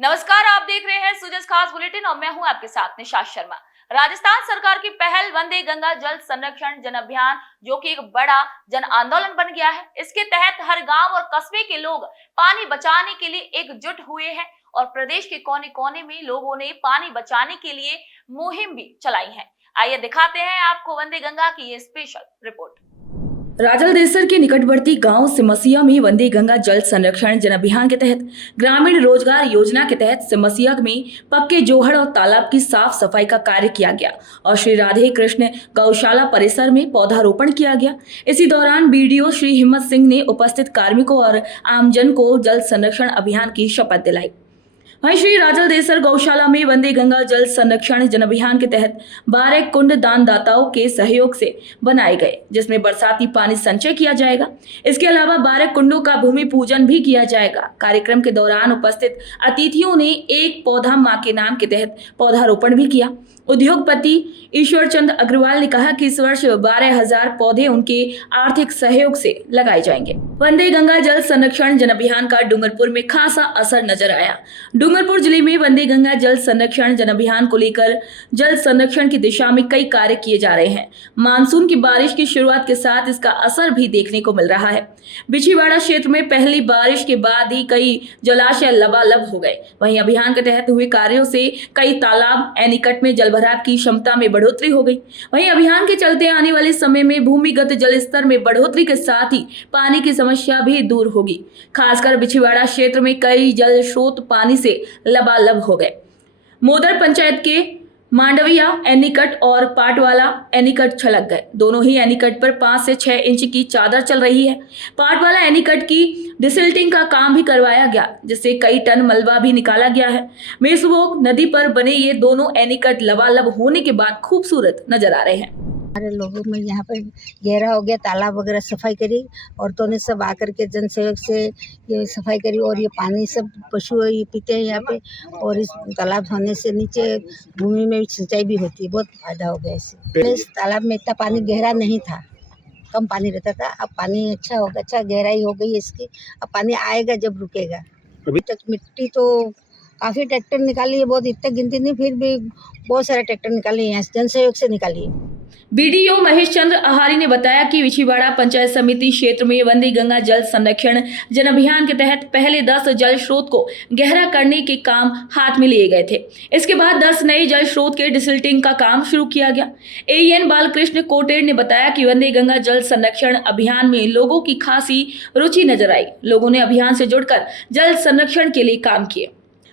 नमस्कार, आप देख रहे हैं सूजस खास बुलेटिन और मैं हूं आपके साथ निशात शर्मा। राजस्थान सरकार की पहल वंदे गंगा जल संरक्षण जन अभियान, जो कि एक बड़ा जन आंदोलन बन गया है। इसके तहत हर गांव और कस्बे के लोग पानी बचाने के लिए एकजुट हुए हैं और प्रदेश के कोने कोने में लोगों ने पानी बचाने के लिए मुहिम भी चलाई है। आइए दिखाते हैं आपको वंदे गंगा की ये स्पेशल रिपोर्ट। राजलदेसर के निकटवर्ती गांव सिमसिया में वंदे गंगा जल संरक्षण जन अभियान के तहत ग्रामीण रोजगार योजना के तहत सिमसिया में पक्के जोहड़ और तालाब की साफ सफाई का कार्य किया गया और श्री राधे कृष्ण गौशाला परिसर में पौधारोपण किया गया। इसी दौरान बीडीओ श्री हिम्मत सिंह ने उपस्थित कार्मिकों और आमजन को जल संरक्षण अभियान की शपथ दिलाई। वहीं श्री राजलदेसर गौशाला में वंदे गंगा जल संरक्षण जन अभियान के तहत 12 कुंड दानदाताओं के सहयोग से बनाए गए, जिसमें बरसाती पानी संचय किया जाएगा। इसके अलावा 12 कुंडों का भूमि पूजन भी किया जाएगा। कार्यक्रम के दौरान उपस्थित अतिथियों ने एक पौधा मां के नाम के तहत पौधारोपण भी किया। उद्योगपति ईश्वर चंद अग्रवाल ने कहा कि इस वर्ष 12,000 पौधे उनके आर्थिक सहयोग से लगाए जाएंगे। वंदे गंगा जल संरक्षण जन अभियान का डूंगरपुर में खासा असर नजर आया। डूंगरपुर जिले में वंदे गंगा जल संरक्षण जन अभियान को लेकर जल संरक्षण की दिशा में कई कार्य किए जा रहे हैं। मानसून की बारिश की शुरुआत के साथ इसका असर भी देखने को मिल रहा है। बिछीवाड़ा क्षेत्र में पहली बारिश के बाद ही कई जलाशय लबालब हो गए। वहीं अभियान के तहत हुए कार्यों से कई तालाब एनीकट में जलभराव की क्षमता में बढ़ोतरी हो गई। वहीं अभियान के चलते आने वाले समय में भूमिगत जल स्तर में बढ़ोतरी के साथ ही पानी की समस्या भी दूर होगी। खासकर बिछीवाड़ा क्षेत्र में कई जल स्रोत पानी से लबालब हो गए। मोदर पंचायत के मांडविया एनीकट और पाटवाला एनीकट छलक गए। दोनों ही एनीकट पर 5 से 6 इंच की चादर चल रही है। पाटवाला एनीकट की डिसिल्टिंग का काम भी करवाया गया, जिससे कई टन मलबा भी निकाला गया है। मेसवोक नदी पर बने ये दोनों एनीकट लबालब होने के बाद खूबसूरत नजर आ रहे हैं। हमारे लोगों में यहाँ पे गहरा हो गया, तालाब वगैरह सफाई करी, औरतों ने सब आकर के जन सेवक से ये सफाई करी और ये पानी सब पशु ये पीते हैं यहाँ पे। और इस तालाब होने से नीचे भूमि में सिंचाई भी होती है, बहुत फायदा हो गया इससे। पहले इस तालाब में इतना पानी गहरा नहीं था, कम पानी रहता था। अब पानी अच्छा होगा, अच्छा गहराई हो गई इसकी। अब पानी आएगा जब रुकेगा। अभी तक मिट्टी तो काफ़ी ट्रैक्टर निकाली है, बहुत इतने गिनती नहीं, फिर भी बहुत सारे ट्रैक्टर निकाले हैं, जन सहयोग से निकाली है। बीडीओ महेश चंद्र आहारी ने बताया कि बिछीवाड़ा पंचायत समिति क्षेत्र में वंदे गंगा जल संरक्षण जन अभियान के तहत पहले 10 जल स्रोत को गहरा करने के काम हाथ में लिए गए थे। इसके बाद 10 नए जल स्रोत के डिसिल्टिंग का काम शुरू किया गया। एएन बालकृष्ण कोटेर ने बताया कि वंदे गंगा जल संरक्षण अभियान में लोगों की खासी रुचि नजर आई। लोगों ने अभियान से जुड़कर जल संरक्षण के लिए काम किए।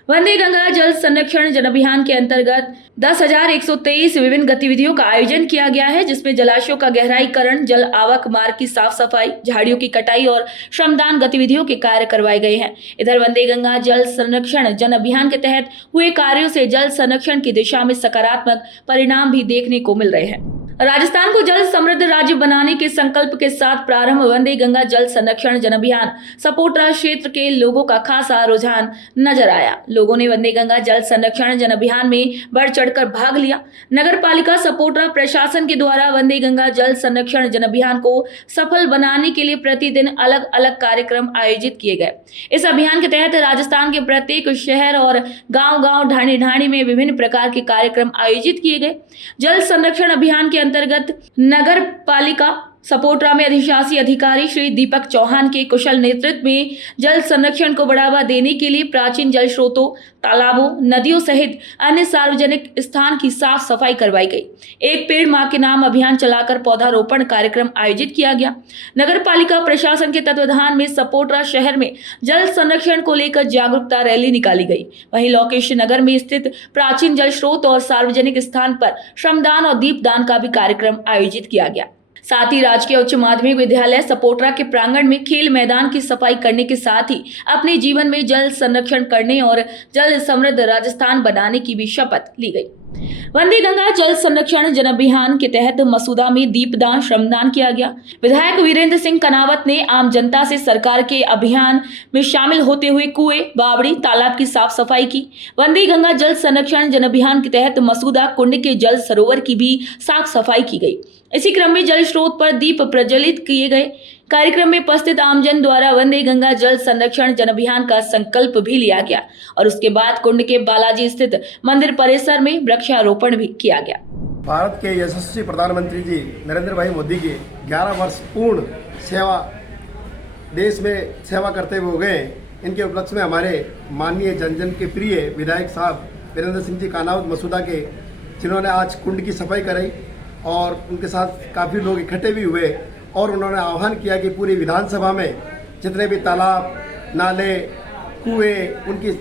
वंदे गंगा जल संरक्षण जन अभियान के अंतर्गत 10,123 विभिन्न गतिविधियों का आयोजन किया गया है, जिसमें जलाशयों का गहराईकरण, जल आवक मार्ग की साफ सफाई, झाड़ियों की कटाई और श्रमदान गतिविधियों के कार्य करवाए गए हैं। इधर वंदे गंगा जल संरक्षण जन अभियान के तहत हुए कार्यों से जल संरक्षण की दिशा में सकारात्मक परिणाम भी देखने को मिल रहे हैं। राजस्थान को जल समृद्ध राज्य बनाने के संकल्प के साथ प्रारंभ वंदे गंगा जल संरक्षण जन अभियान सपोटरा क्षेत्र के लोगों का खासा रुझान नजर आया। लोगों ने वंदे गंगा जल संरक्षण जन अभियान में बढ़ चढ़कर भाग लिया। नगर पालिका सपोटरा प्रशासन के द्वारा वंदे गंगा जल संरक्षण जन अभियान को सफल बनाने के लिए प्रतिदिन अलग अलग कार्यक्रम आयोजित किए गए। इस अभियान के तहत राजस्थान के प्रत्येक शहर और गाँव ढाणी ढाणी में विभिन्न प्रकार के कार्यक्रम आयोजित किए गए। जल संरक्षण अभियान के अंतर्गत नगर पालिका सपोटरा में अधिशासी अधिकारी श्री दीपक चौहान के कुशल नेतृत्व में जल संरक्षण को बढ़ावा देने के लिए प्राचीन जल स्रोतों, तालाबों, नदियों सहित अन्य सार्वजनिक स्थान की साफ सफाई करवाई गई। एक पेड़ मां के नाम अभियान चलाकर पौधारोपण कार्यक्रम आयोजित किया गया। नगर पालिका प्रशासन के तत्वाधान में सपोटरा शहर में जल संरक्षण को लेकर जागरूकता रैली निकाली गई। वहीं लोकेश नगर में स्थित प्राचीन जल स्रोत और सार्वजनिक स्थान पर श्रमदान और दीपदान का भी कार्यक्रम आयोजित किया गया। साथ ही राजकीय उच्च माध्यमिक विद्यालय सपोटरा के प्रांगण में खेल मैदान की सफाई करने के साथ ही अपने जीवन में जल संरक्षण करने और जल समृद्ध राजस्थान बनाने की भी शपथ ली गई। वंदे गंगा जल संरक्षण जन अभियान के तहत मसूदा में दीपदान श्रमदान किया गया। विधायक वीरेंद्र सिंह कनावत ने आम जनता से सरकार के अभियान में शामिल होते हुए कुएं, बावड़ी, तालाब की साफ सफाई की। वंदे गंगा जल संरक्षण जन अभियान के तहत मसूदा कुंड के जल सरोवर की भी साफ सफाई की गई। इसी क्रम में जल स्रोत पर दीप प्रज्वलित किए गए। कार्यक्रम में उपस्थित आमजन द्वारा वंदे गंगा जल संरक्षण जन अभियान का संकल्प भी लिया गया और उसके बाद कुंड के बालाजी स्थित मंदिर परिसर में वृक्षारोपण भी किया गया। भारत के यशस्वी प्रधानमंत्री जी नरेंद्र भाई मोदी के 11 वर्ष पूर्ण सेवा देश में सेवा करते हुए हो गए। इनके उपलक्ष्य में हमारे माननीय जन जन के प्रिय विधायक साहब वीरेंद्र सिंह जी कानाउत मसूदा के, जिन्होंने आज कुंड की सफाई कराई और उनके साथ काफ़ी लोग इकट्ठे भी हुए और उन्होंने आह्वान किया कि पूरी विधानसभा में जितने भी तालाब, नाले, कुएं, उनकी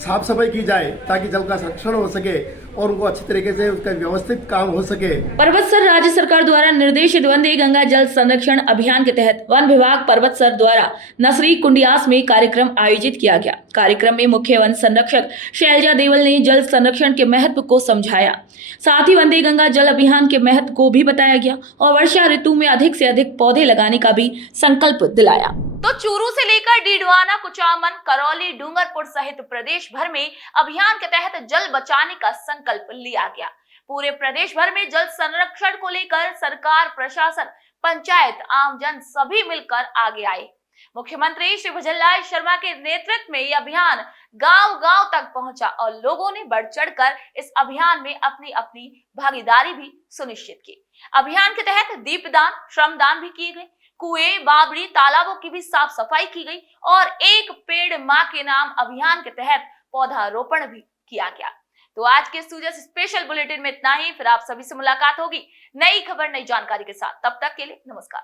साफ सफाई की जाए ताकि जल का संरक्षण हो सके और उनको अच्छी तरीके से उसका व्यवस्थित काम हो सके। पर्वतसर राज्य सरकार द्वारा निर्देशित वंदे गंगा जल संरक्षण अभियान के तहत वन विभाग पर्वतसर द्वारा नसरी कुंडियास में कार्यक्रम आयोजित किया गया। कार्यक्रम में मुख्य वन संरक्षक शैलजा देवल ने जल संरक्षण के महत्व को समझाया। साथ ही वंदे गंगा जल अभियान के महत्व को भी बताया गया और वर्षा ऋतु में अधिक से अधिक पौधे लगाने का भी संकल्प दिलाया। तो चूरू से लेकर डीडवाना, कुचामन, करौली, डूंगरपुर सहित प्रदेश भर में अभियान के तहत जल बचाने का संकल्प लिया गया। पूरे प्रदेश भर में जल संरक्षण को लेकर सरकार, प्रशासन, पंचायत, आमजन सभी मिलकर आगे आए। मुख्यमंत्री श्री भजनलाल शर्मा के नेतृत्व में यह अभियान गांव-गांव तक पहुंचा और लोगों ने बढ़ चढ़कर इस अभियान में अपनी अपनी भागीदारी भी सुनिश्चित की। अभियान के तहत दीपदान, श्रमदान भी किए गए। कुएं, बावड़ी, तालाबों की भी साफ सफाई की गई और एक पेड़ मां के नाम अभियान के तहत पौधारोपण भी किया गया। तो आज के सूजस स्पेशल बुलेटिन में इतना ही। फिर आप सभी से मुलाकात होगी नई खबर, नई जानकारी के साथ। तब तक के लिए नमस्कार।